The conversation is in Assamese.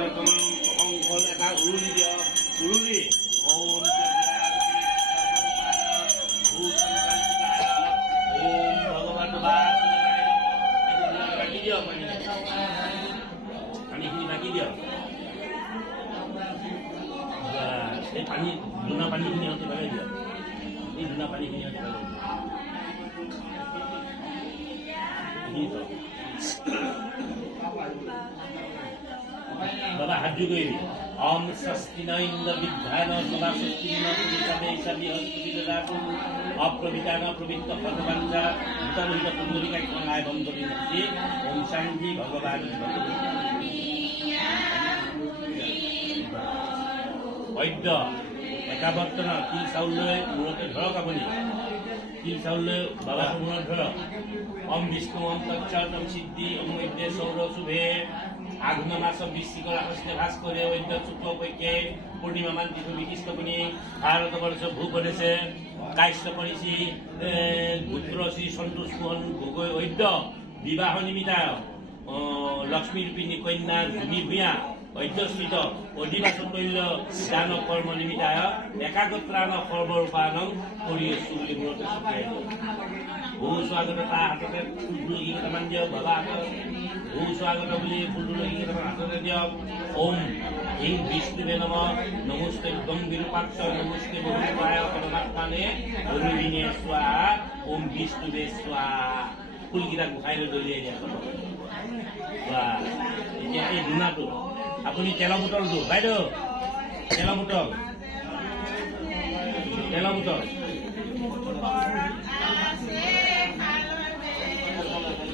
স্বাগতম অংকল এটা উৰুলি দিয়ক উৰুলি ওম ওম ভগৱান বাকি দিয়ক পানীখিনি বাকি দিয়ক এই পানী দুনা পানীখিনি হতে পেলাই দিয়ক এই দুনা পানীখিনি হতে পেলাই দিয়ক বাবা হাত জোৰ কৰি ওম স্বস্তি ন ইন্দ্ৰ বিদ্যান সদা স্বস্তি ন পুরিতাবে সবি হস্তি দদাতু অপ্রবিতান প্রবৃত্ত পদবাঞ্জা ভূতালোহিত কুণ্ডলিকা ক্ষণায় বন্ধবী মুক্তি ওম শান্তি ভগবান বৈদ্য একাবৰ্তন তিল চাউল লৈ মূৰতে ধৰক আপুনি তিল চাউল লৈ বাবাৰ মূৰত ধৰক ওম বিষ্ণু ওম তৎসতম সিদ্ধি ওম বৈদ্যে সৌৰ শুভে আঘোণ মাস বৃশ্চিকৰ হস্তে ভাস করে বৈদ্য শুক্ল পক্ষে পূর্ণিমা মান তিথি বিশিষ্ট কোনি ভারতবর্ষ ভূপ্রদেশে কাশ্য পরিষি পুত্র শ্রী সন্তোষ মোহন গগৈ বৈদ্য বিবাহ নিমিত্তায় লক্ষ্মীর পিনী কন্যা জুমি ভূঞা অধ্যস্থিত অধিবাসতল্য দান কৰ্ম নিমিত্তায় একাগ্ৰান সৰ্বৰূপানং কৰি আছো বুলি মূৰতে চুটিয়াই বহু স্বাগত তাৰ হাততে ফুলগী কেইটামান দিয়ক বাবা হাতত বহু স্বাগত বুলি ফুলগী কেইটামান হাততে দিয়ক ওম হিং বিষ্ণুৱে নম নমস্তে গম্ভীৰপাক্ষ নমস্তে বহুপায় পৰমাত্মানে অৰুণিনে স্বাহা ওম বিষ্ণুৱে স্বাহা ফুলকেইটা গোসাই লৈ দলিয়াই দিয়া বা এতিয়া এই ধূনাটো আপুনি তেলৰ বুটলটো বাইদেউ তেলৰ বুটল